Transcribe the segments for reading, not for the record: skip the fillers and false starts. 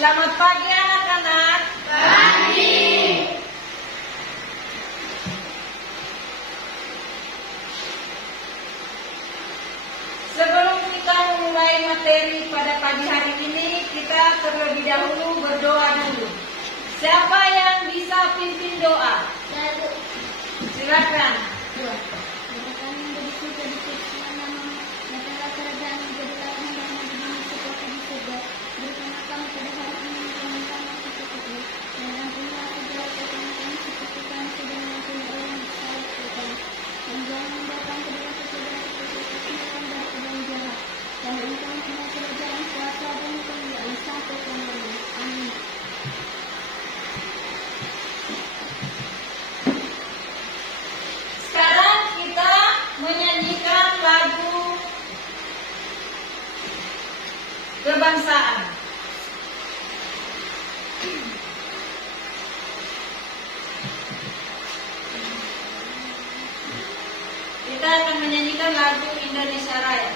Selamat pagi anak-anak. Pagi. Sebelum kita memulai materi pada pagi hari ini, kita terlebih dahulu berdoa dulu. Siapa yang bisa pimpin doa? Silakan. Sekarang kita menyanyikan lagu kebangsaan. Kita akan menyanyikan lagu Indonesia Raya.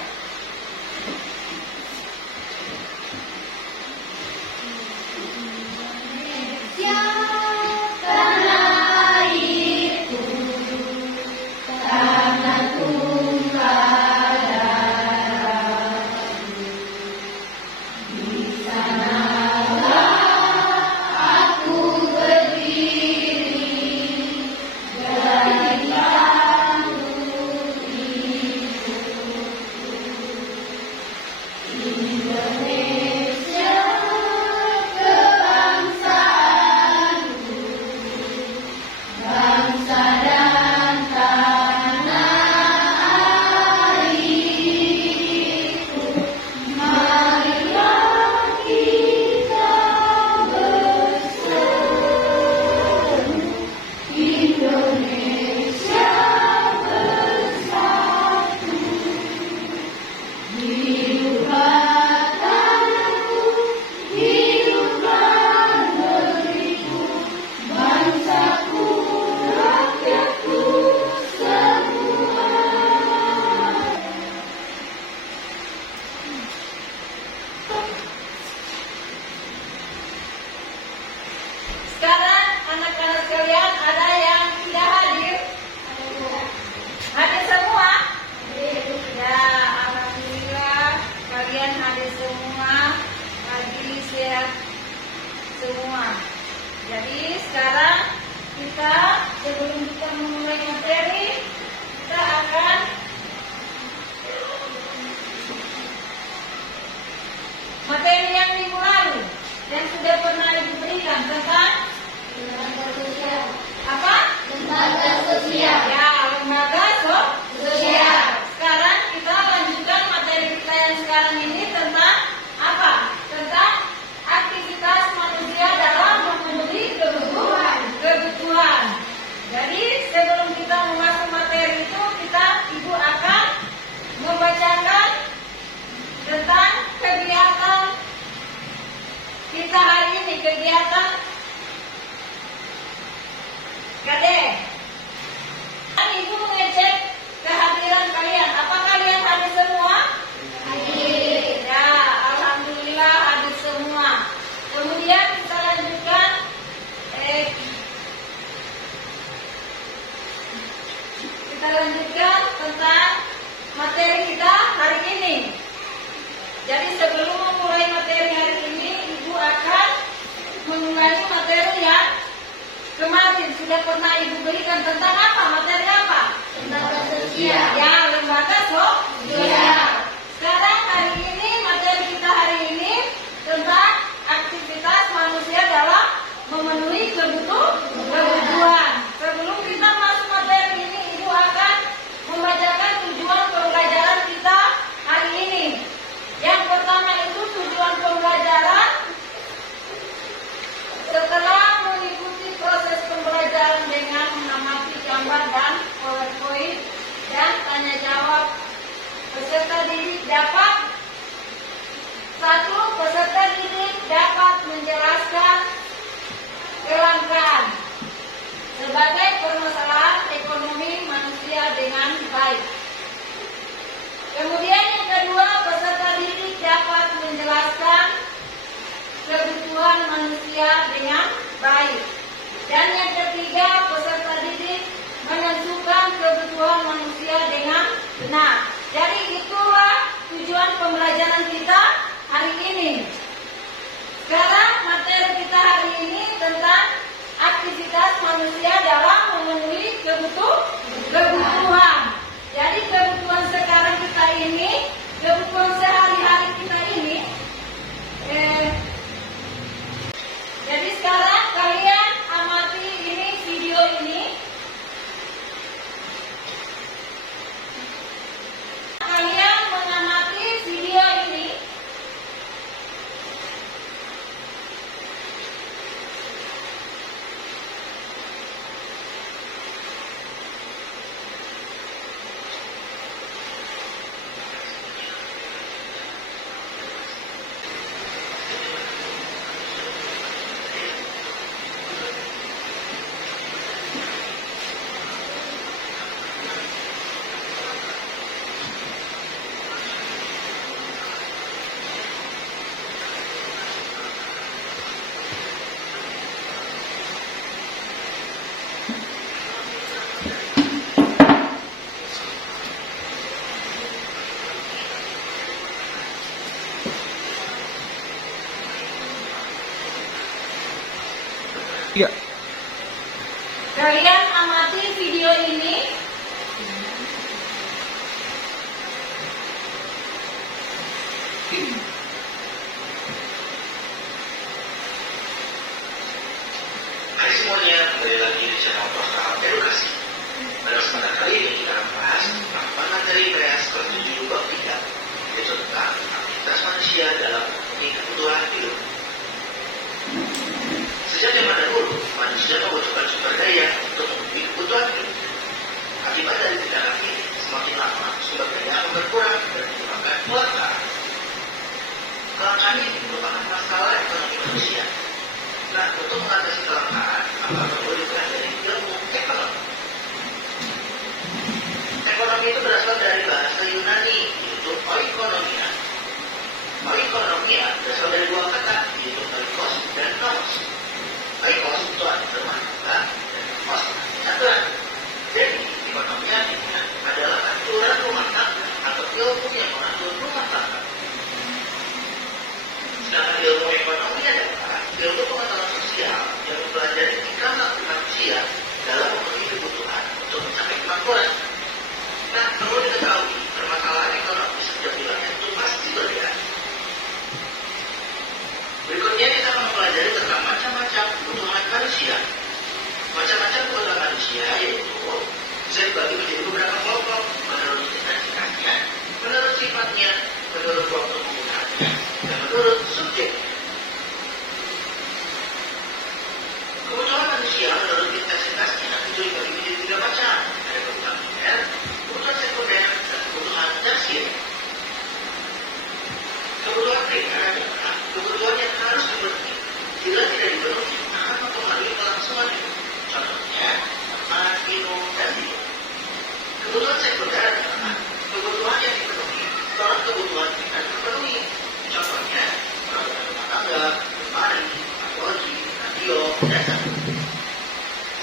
Sekarang anak-anak sekalian, ada yang tidak hadir? Hadir semua? Ya, alhamdulillah kalian hadir semua, pagi sehat semua. Jadi sekarang kita, sebelum kita memulai materi, kita akan materi yang minggu lalu yang sudah pernah Ibu berikan tentang apa? Lembaga sosial. Ya, lembaga sosial. Sekarang kita lanjutkan materi kita yang sekarang ini tentang apa? Tentang aktivitas manusia dalam memenuhi kebutuhan. Jadi sebelum kita masuk materi itu, Ibu akan membacakan tentang kegiatan kita hari ini, kegiatan Gade. Ibu mengecek kehadiran kalian. Apa kalian hadir semua? Hadir. Ya, alhamdulillah hadir semua. Kemudian kita lanjutkan tentang materi kita hari ini. Jadi sebelum memulai materi hari ini, Ibu akan mengulangi materi yang kemarin sudah pernah Ibu berikan tentang apa? Materi apa? Lembaga sosial. Ya, lembaga sosial. Sekarang hari ini, materi kita hari ini tentang aktivitas manusia dalam memenuhi kebutuhan. Sebelum kita masuk materi ini, Ibu akan membacakan tujuan pembelajaran kita hari ini. Yang pertama itu tujuan pembelajaran. Setelah mengikuti proses pembelajaran dengan mengamati gambar dan PowerPoint dan tanya jawab, peserta didik dapat menjelaskan kelangkaan sebagai permasalahan ekonomi manusia dengan baik. Kemudian yang kedua, peserta didik dapat menjelaskan kebutuhan kebutuhan manusia dengan baik. Dan yang ketiga, peserta didik menentukan kebutuhan manusia dengan benar. Jadi itulah tujuan pembelajaran kita hari ini. Sekarang materi kita hari ini tentang aktivitas manusia dalam memenuhi kebutuhan. Jadi kebutuhan sekarang kita ini, kebutuhan sehari-hari kita ini. Jadi sekarang kalian amati ini video ini. Kalian mengamati video ini. Iya. Kalian amati video ini. Hai semuanya, kembali lagi di channel Program Edukasi. Pada kesempatan kali ini kita akan membahas tentang materi PRS ke-7 bab 3, yaitu tentang aktivitas manusia dalam memenuhi kebutuhan hidup. Sejak zaman dahulu, manusia membutuhkan sumber daya untuk memenuhi kebutuhan hidup. Akibat dari tindakan ini, semakin lama sumber daya akan berkurang dan menyebabkan kelangkaan. Kelangkaan ini merupakan masalah ekonomi manusia. Nah, untuk mengatasi kelangkaan, maka perlu dipelajari ilmu ekonomi. Ekonomi itu berasal dari bahasa Yunani, yaitu oikonomia. Oikonomia berasal dari dua kata, yaitu oikos dan nomos. Oikos itu arti rumah tangga, dan nomos artinya aturan. Jadi, ekonomi artinya adalah aturan rumah tangga atau ilmu yang mengatur rumah tangga. Sedangkan ilmu ekonomi adalah ilmu pengetahuan sosial yang mempelajari tingkah laku manusia dalam memenuhi kebutuhan untuk mencapai kemakmuran. Nah, perlu diketahui permasalahan ekonomi setiap wilayah itu pasti berbeda. Berikutnya kita akan mempelajari tentang macam-macam kebutuhan manusia. Macam-macam kebutuhan manusia yaitu bisa dibagi menjadi beberapa kelompok menurut intensitasnya, menurut sifatnya, menurut waktu penggunaannya, dan menurut subjeknya. Kebutuhan manusia menurut intensitasnya itu dibagi menjadi tiga macam. Ada kebutuhan primer, kebutuhan sekunder, dan kebutuhan tersier. Kebutuhan primer adalah kebutuhan yang harus dipenuhi. Bila tidak dipenuhi, akan mempengaruhi kelangsungan hidup. Contohnya, makan, minum, dan tidur. Kebutuhan sekunder adalah kebutuhan yang dipenuhi setelah kebutuhan primer terpenuhi. Contohnya, perawatan rumah tangga, lemari, teknologi, radio, dan sebagainya.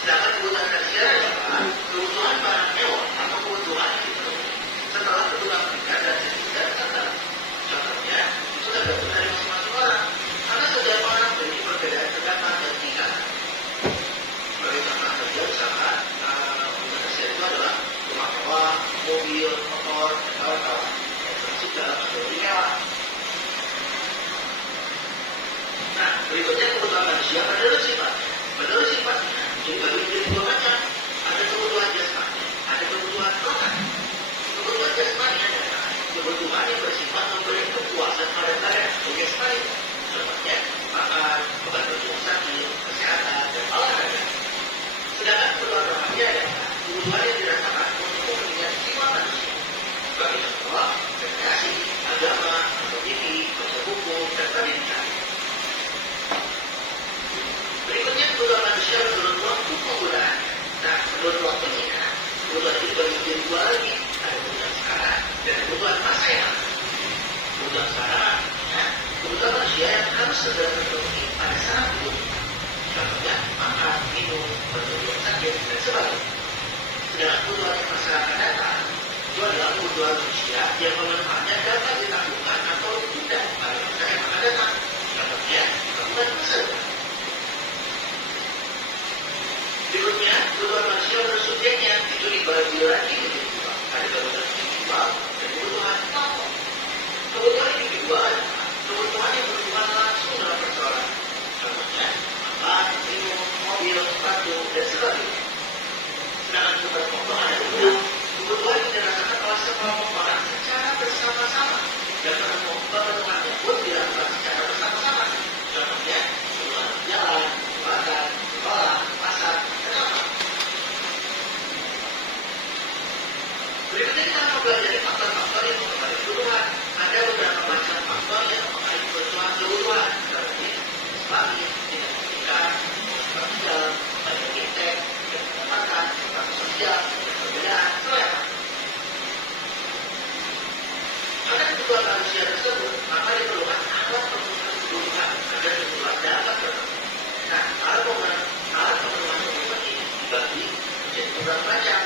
Sedangkan kebutuhan tersier adalah kebutuhan barang hewan atau kebutuhan yang dipenuhi setelah kebutuhan primer dan sekunder terpenuhi. Contohnya, itu tergantung dari masing-masing orang, karena setiap orang memiliki perbedaan kebutuhan dan tingkatan. Sebagai contoh saja, misalkan kebutuhan tersier itu adalah rumah mewah, mobil, motor, dan kawan-kawan yang termasuk dalam kategori mewah. Nah, berikutnya kebutuhan manusia menurut sifatnya. Menurut sifatnya, juga menjadi dua macam. Ada kebutuhan jasmani, ada kebutuhan rohani. Kebutuhan jasmani adalah kebutuhan yang bersifat memberi kepuasan pada badan atau jasmani. Contohnya, makan, obat untuk sakit, kesehatan, dan olahraga. Sedangkan kebutuhan rohani adalah kebutuhan yang dirasakan untuk kepentingan jiwa manusia. Sebagai contoh, rekreasi, agama, nonton TV, baca buku, dan pendidikan. Berikutnya kebutuhan manusia menurut waktu penggunaan. Nah, menurut waktunya, kebutuhan itu dibagi menjadi dua lagi. Ada kebutuhan sekarang dan kebutuhan masa yang akan. Kebutuhan sekarang artinya kebutuhan kebutuhan manusia yang harus segera terpenuhi pada saat hidup. Contohnya, makan, minum, bertujuan sakit, dan sebagainya. Sedangkan kebutuhan yang masyarakat datang itu adalah kebutuhan manusia yang pemanfaatnya dapat dilakukan atau tidak pada masa yang akan datang. Contohnya, kebutuhan masa depan. Berikutnya, kebutuhan manusia menurut subjeknya itu dibagi lagi menjadi dua. Ada kebutuhan individual dan kebutuhan kelompok. Kebutuhan individual adalah kebutuhan yang berhubungan langsung dalam persoalan. Contohnya, makan, minum, mobil, sepatu, dan sebagainya. Sedangkan kebutuhan kelompok adalah kebutuhan yang dirasakan oleh sekelompok orang secara bersama-sama dan pemenuhannya pun dilakukan secara bersama-sama. Contohnya, kebutuhan jalan, makan, sekolah, pasar, dan apa. Berikutnya kita akan mempelajari faktor-faktor yang mempengaruhi kebutuhan. Ada beberapa macam faktor yang mempengaruhi kebutuhan seperti sebagai tidak pendidikan, sosial, banyak iptek, pendapatan, status sosial, perbedaan, selera. Pada kebutuhan manusia tersebut, maka diperlukan alat pemenuhan kebutuhan agar kebutuhan dapat terpenuhi. Nah, alat pemenuhan kebutuhan ini dibagi menjadi beberapa macam.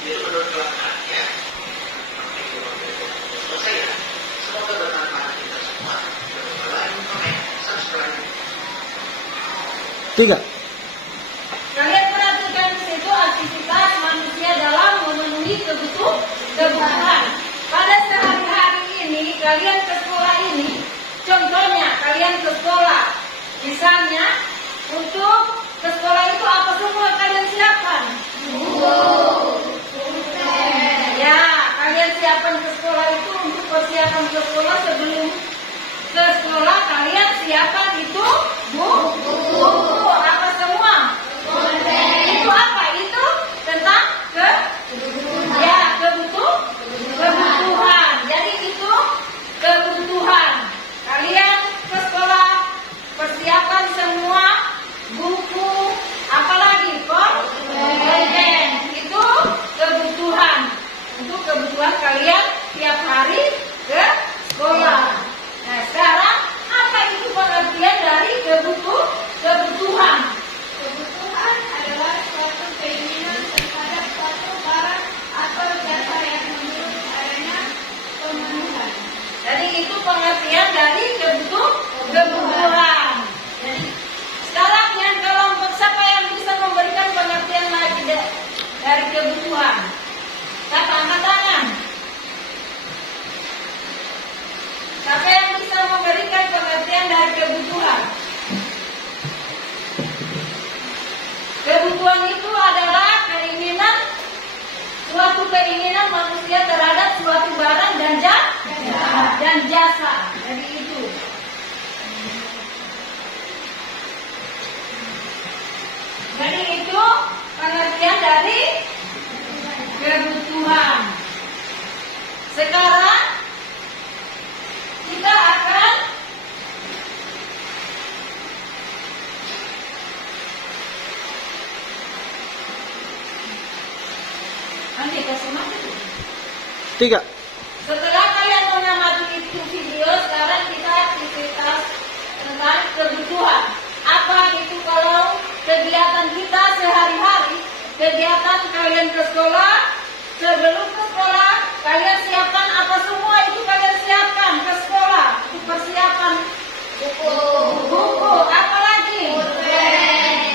Itu menurut kelengkapannya. Selesai ya. Semoga bermanfaat kita semua. Like, comment, subscribe. 3. Kalian perhatikan di situ aktivitas manusia dalam memenuhi kebutuhan. Pada sehari-hari ini, kalian ke sekolah ini, contohnya kalian ke sekolah. Misalnya, untuk ke sekolah itu apa semua kalian siapkan? Ya, kalian siapkan ke sekolah itu untuk persiapan ke sekolah. Sebelum ke sekolah kalian siapkan itu buku. Apa semua? Itu apa? Itu tentang kebutuhan. Jadi itu kebutuhan. Kalian ke sekolah persiapan semua buku, apalagi konten. Itu kebutuhan. Untuk kebutuhan kalian tiap hari ke sekolah. Nah, sekarang apa itu pengertian dari kebutuhan? Kebutuhan adalah suatu keinginan terhadap suatu barang atau jasa yang menurut adanya pemenuhan. Jadi itu pengertian dari kebutuhan. Jadi sekarang yang kelompok siapa yang bisa memberikan pengertian lagi dari kebutuhan? Siapa angkat tangan? Siapa yang bisa memberikan pengertian dari kebutuhan? Kebutuhan itu adalah suatu keinginan manusia terhadap suatu barang dan jasa. Jadi itu. Jadi itu pengertian dari kebutuhan. Sekarang kita akan kasih makan. 3. Setelah kalian mengamati itu video, sekarang kita aktivitas tentang kebutuhan. Apa itu kalau kegiatan kita sehari-hari, kegiatan kalian ke sekolah, sebelum ke sekolah, kalian siapkan apa semua itu kalian siapkan ke sekolah. Itu persiapan buku, apa lagi?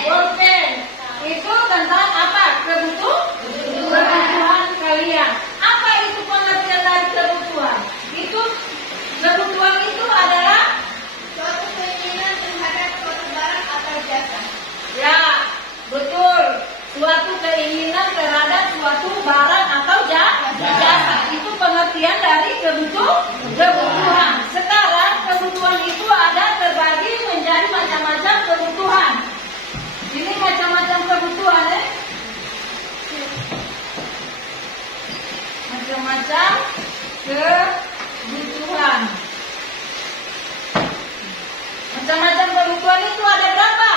Pulpen. Itu tentang apa? Kebutuhan kalian. Apa itu pengertian dari kebutuhan? Itu kebutuhan itu adalah Suatu keinginan terhadap suatu barang atau jasa. ya, betul. Suatu keinginan terhadap suatu barang atau jasa. Itu pengertian dari kebutuhan. Sekarang kebutuhan itu ada terbagi menjadi macam-macam kebutuhan. Ini macam-macam kebutuhan, macam-macam kebutuhan. Macam-macam kebutuhan itu ada berapa?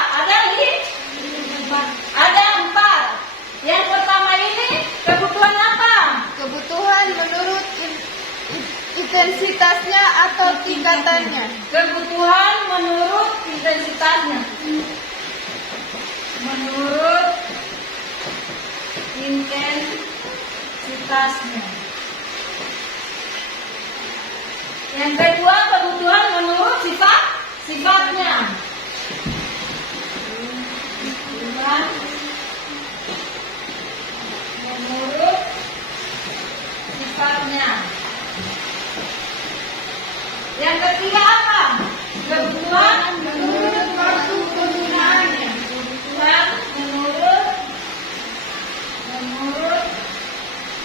Ada 4. Yang pertama ini kebutuhan apa? Kebutuhan menurut intensitasnya atau tingkatannya. Kebutuhan menurut intensitasnya. Menurut intensitasnya. Yang kedua, kebutuhan menurut sifatnya. Kebutuhan menurut sifatnya. Yang ketiga apa? Kebutuhan Menurut waktu penggunaannya. Kebutuhan menurut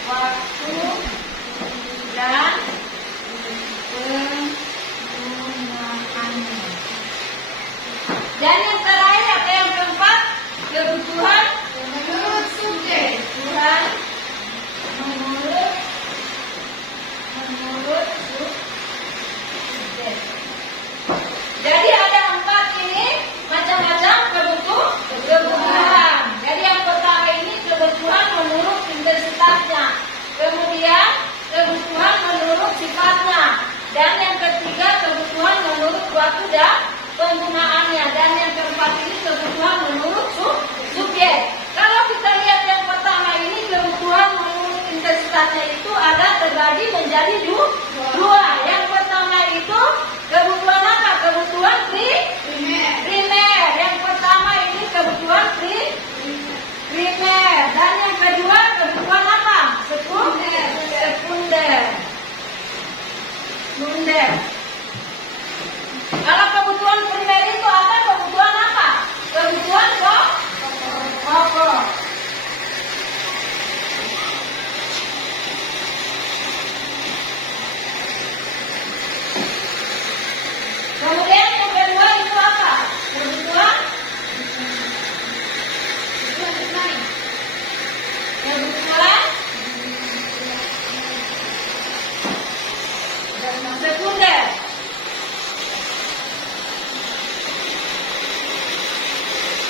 waktu dan penggunaannya. Dan yang terakhir atau yang keempat, kebutuhan Menurut subjek. Kebutuhan menurut subjek. Jadi ada 4 ini macam-macam kebutuhan. Jadi yang pertama ini kebutuhan menurut intensitasnya. Kemudian kebutuhan menurut sifatnya. Dan yang ketiga kebutuhan menurut waktu dan penggunaannya. Dan yang keempat ini kebutuhan menurut subjek. Kalau kita lihat yang pertama ini kebutuhan menurut intensitasnya itu ada terbagi menjadi dua. Yang pertama itu kebutuhan apa? Kebutuhan primer. Yang pertama ini kebutuhan primer. Dan yang kedua kebutuhan apa? Sekunder. Kalau kebutuhan primer itu apa? Kebutuhan apa? Kebutuhan pokok. Kemudian yang kedua itu apa? Kebutuhan sekunder.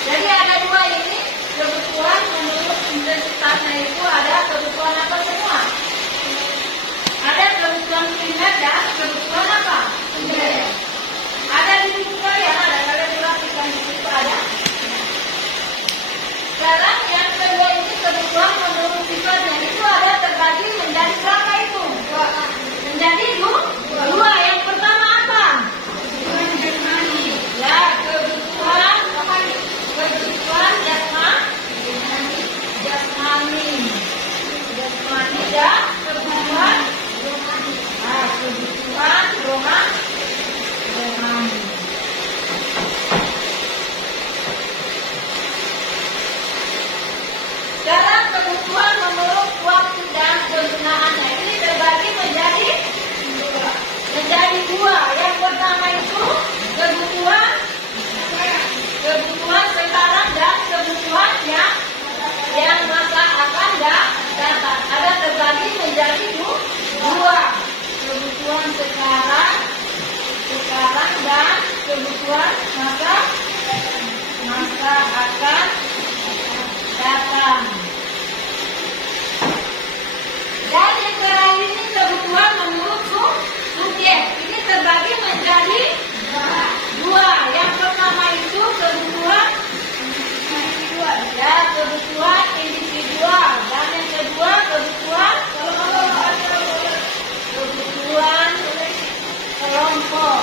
Jadi ada dua ini kebutuhan menurut intensitasnya itu ada kebutuhan apa semua? Ada kebutuhan primer dan kebutuhan apa? Sekunder. Ada di situ kalian ada kalian perhatikan di situ ada. Sekarang yang kedua ini kebutuhan menurut sifatnya itu ada terbagi menjadi berapa itu? Menjadi dua. Yang pertama apa? Ya, kebutuhan jasmani dan kebutuhan rohani. Sekarang kebutuhan menurut waktu dan penggunaannya ini terbagi menjadi dua. Yang pertama itu kebutuhan sekarang dan kebutuhan yang masa akan datang. Ada terbagi menjadi dua. Kebutuhan sekarang dan kebutuhan masa akan datang. Dan yang terakhir ini kebutuhan menurut subjek. Ini terbagi menjadi dua. Yang pertama itu kebutuhan individual. Dan yang kedua kebutuhan kelompok.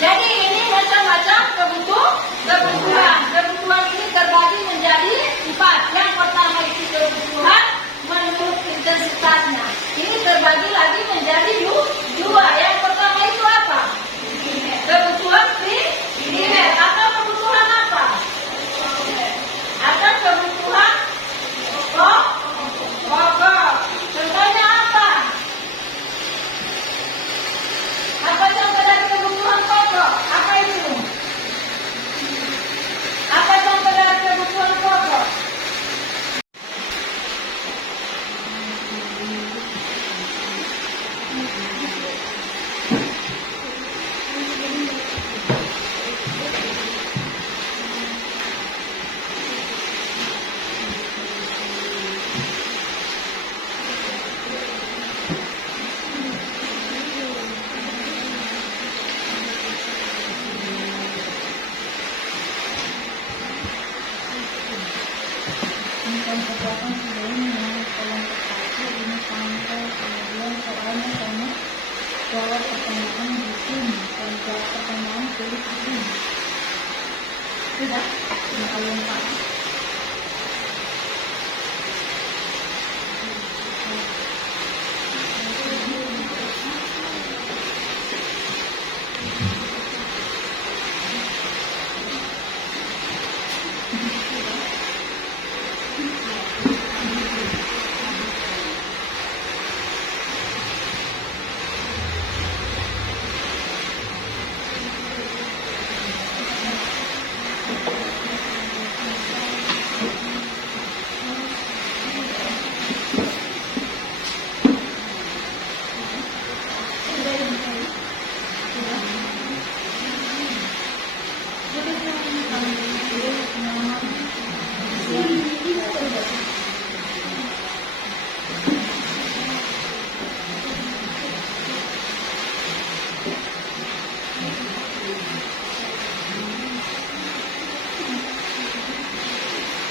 Jadi ini macam-macam kebutuhan. silakan sebelum menulis kelompok 1 ini sampai kemudian soalnya kamu jawab pertanyaan di sini. Kalau jawab pertanyaan tulis di sini. Sudah? Yang kalian paham?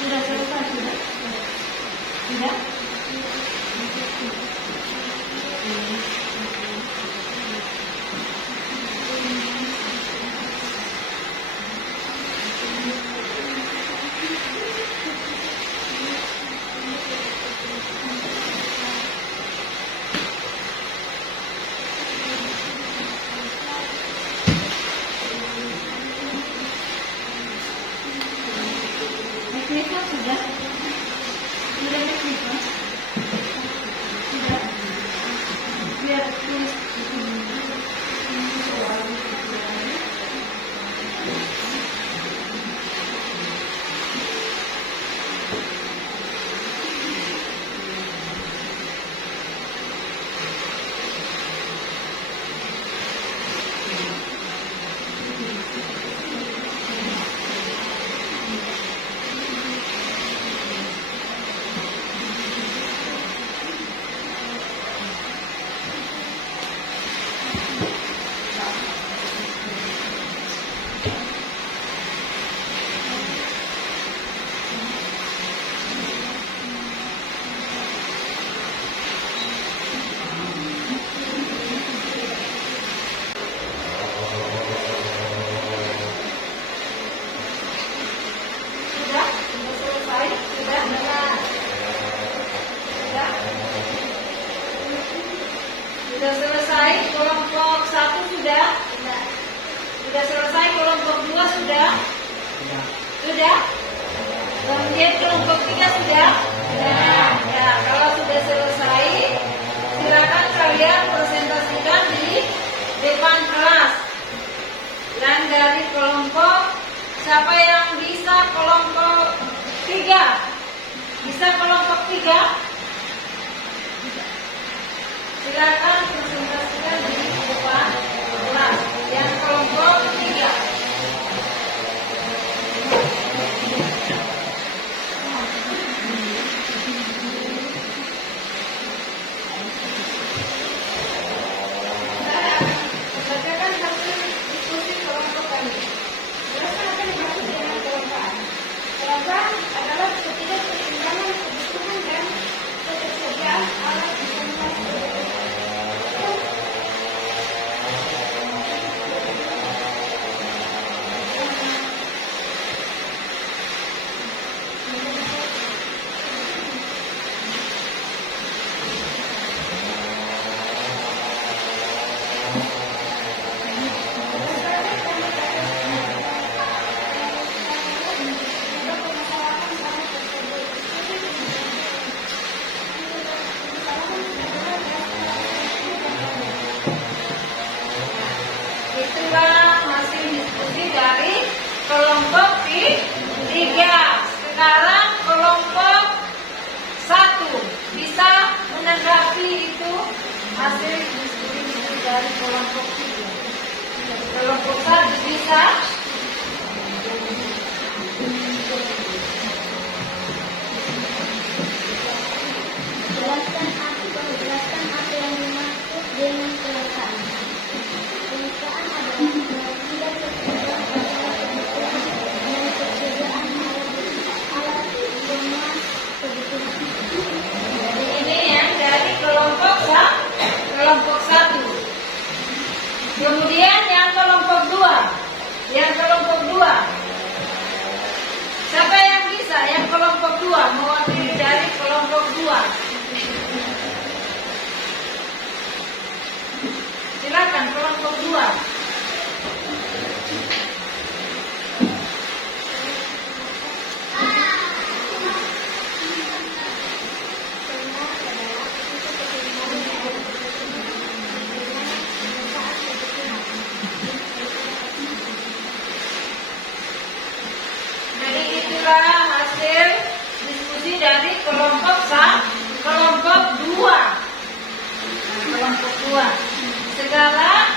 Sudah selesai, sudah? Sudah? Teknisnya sudah? Sudah teknisnya? Sudah? Biar tulis di sini. Sudah? Sudah selesai? Sudah? Sudah? Sudah selesai? Kelompok 1 sudah? Sudah selesai? Kelompok 2 sudah? Sudah? Kemudian kelompok 3 sudah? Ya, kalau sudah selesai, silakan kalian presentasikan di depan kelas. Dan dari kelompok, siapa yang bisa kelompok 3? Bisa kelompok 3? Silakan presentasikan di depan kelas. Yang kelompok 3. Bacakan hasil diskusi kelompok kami. Jelaskan apa yang dimaksud dengan kelompokan. Kelompokan adalah ketidakseimbangan kebutuhan dan ketersediaan alat informasi. Itulah hasil diskusi dari kelompok 3. Sekarang kelompok 1 bisa menanggapi itu hasil diskusi dari kelompok 3. Kelompok 1 bisa. Jelaskan apa yang dimaksud dengan kelompokan. Kelompokan adalah ketidakseimbangan kebutuhan dan ketersediaan alat informasi kebutuhan. dua. Silakan kelompok dua. Jadi itulah hasil diskusi dari kelompok dua. Kelompok dua. Sekarang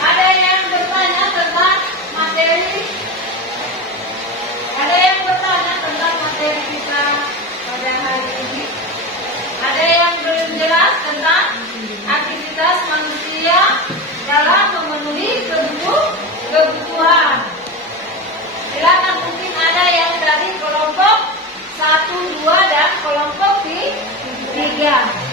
ada yang bertanya tentang materi. Ada yang bertanya tentang materi kita pada hari ini. Ada yang belum jelas tentang aktivitas manusia dalam memenuhi kebutuhan. Silakan, mungkin ada yang dari kelompok 1, 2 dan kelompok 3.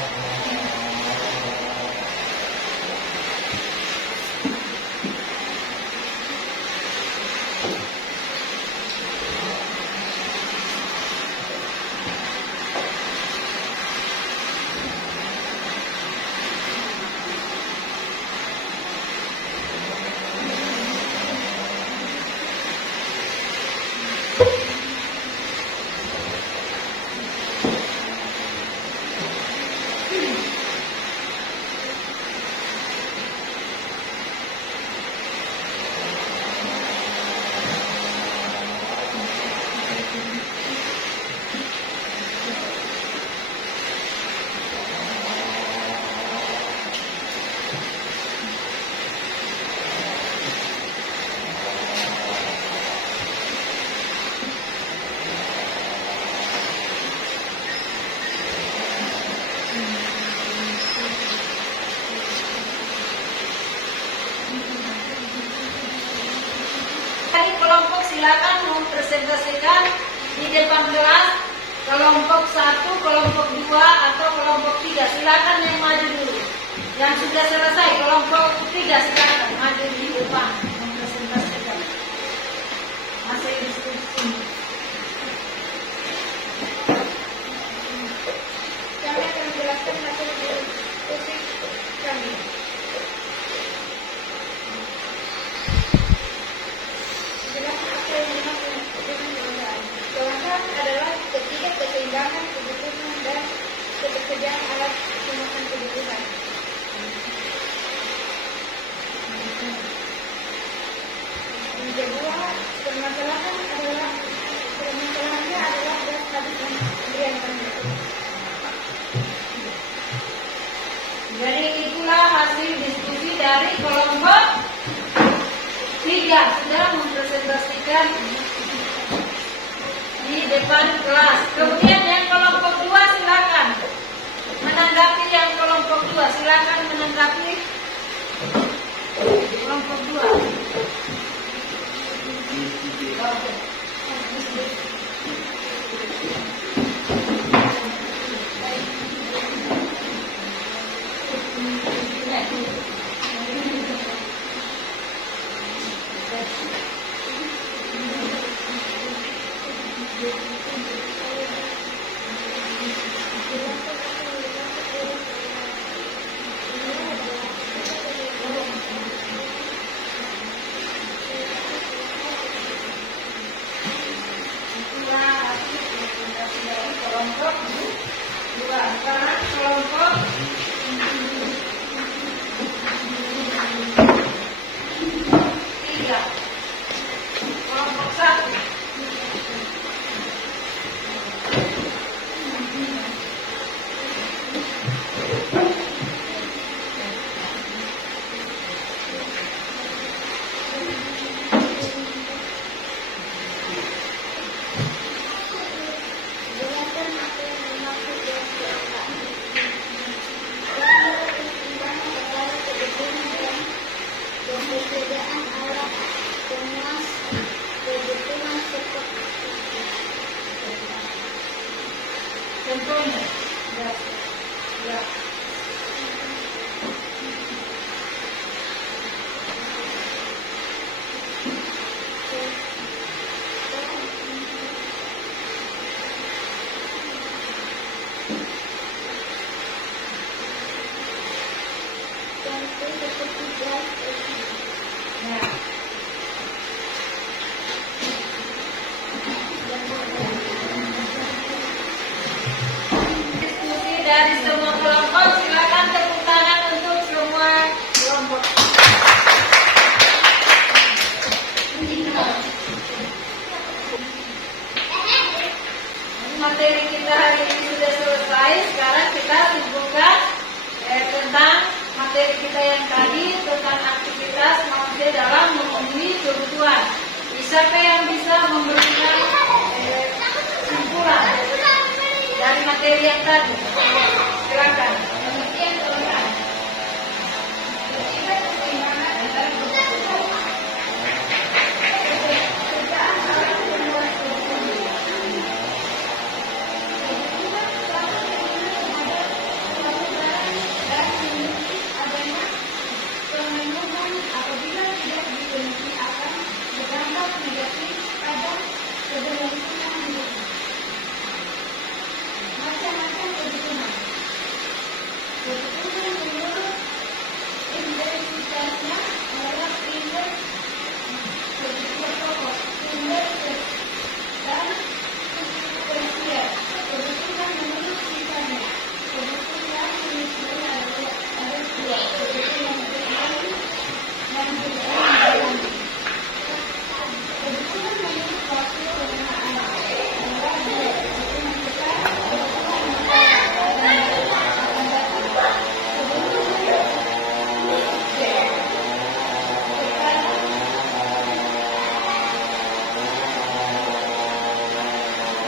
Dari kelompok silakan mempresentasikan di depan kelas kelompok 1, kelompok 2 atau kelompok 3. Silakan yang maju dulu. Yang sudah selesai kelompok 3 silakan maju di depan mempresentasikan. Masih diskusi. Kami akan menjelaskan hasil diskusi kami. Jelaskan apa yang dimaksud dengan kebenaran. Kebenaran adalah keseimbangan kebutuhan dan ketersediaan alat pemenuhan kebutuhan. Yang kedua, permasalahannya adalah berat habis dan pemberian kami. Jadi itulah hasil diskusi dari kelompok 3. Sudah mempresentasikan di depan kelas. Kemudian yang kelompok 2 silakan menanggapi yang kelompok 2. Silakan menanggapi kelompok 2. Kelompok 2. Sekarang kelompok 3. Kelompok 1. Jelaskan apa yang dimaksud dengan keadaan. Keseimbangan antara kebutuhan dan ketersediaan alat pemuas kebutuhan seperti Contohnya. Ya. Diskusi dari semua kelompok, silakan tepuk tangan untuk semua kelompok. Materi kita hari ini sudah selesai. Sekarang kita sibukkan tentang materi kita yang tadi tentang aktivitas manusia dalam memenuhi kebutuhan. Siapa yang bisa memberikan kesimpulan dari materi yang tadi? Silakan.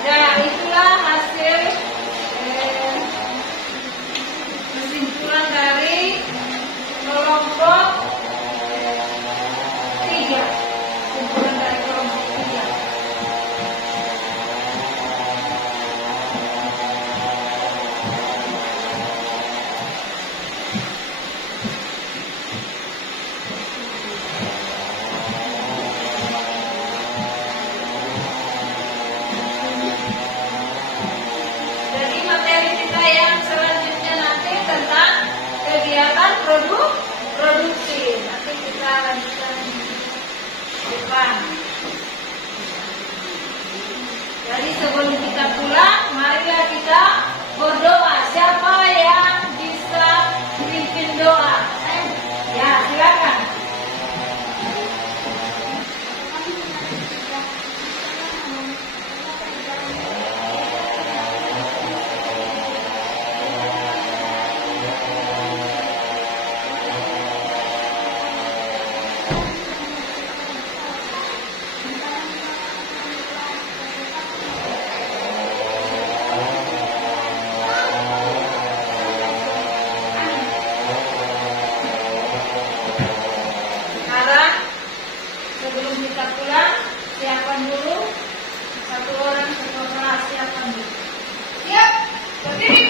Nah, itulah hasil kesimpulan dari kelompok 3. Kesimpulan dari kelompok 3. Jadi materi kita yang selanjutnya nanti tentang kegiatan produksi. Nanti kita lanjutkan di depan. Jadi sebelum kita pulang, marilah kita berdoa. Siapa yang bisa pimpin doa? Ya, silakan. Sekarang sebelum kita pulang, siapkan dulu satu orang siapkan dulu. Siap, berdiri.